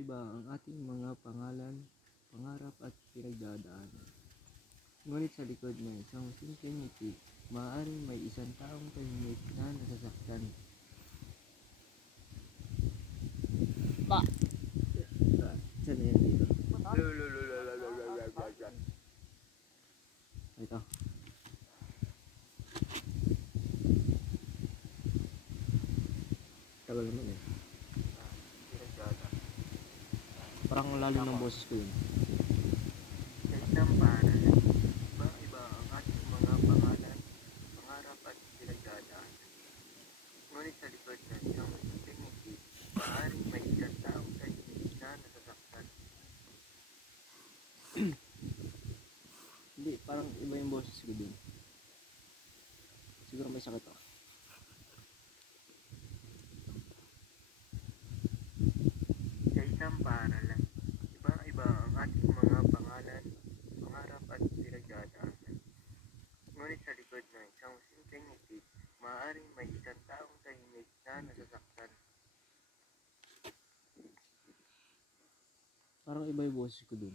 Ibang-iba ang ating mga pangalan, pangarap at pinagdadaanan. Ngunit sa likod ng isang simpleng ngiti, maaaring may isang taong tahimik na nasasaktan. Ba! Saan na yan dito? Ito. Tagal naman eh. Parang lalim ng boses ko yun. Sa isang paaralan, ibang-iba ang ating mga pangalan, pangarap at pinagdadaanan. Ngunit sa likod ng isang simpleng ngiti, maaaring may isang taong tahimik na nasasaktan. Hindi, parang iba yung boses ko din. Siguro may sakit ako. Sa isang paaralan, ibang-iba ang ating mga pangalan, pangarap at pinagdadaanan. Ngunit sa likod ng isang simpleng ngiti, maaaring may isang taong tahimik na nasasaktan. Parang iba yung boses ko dun.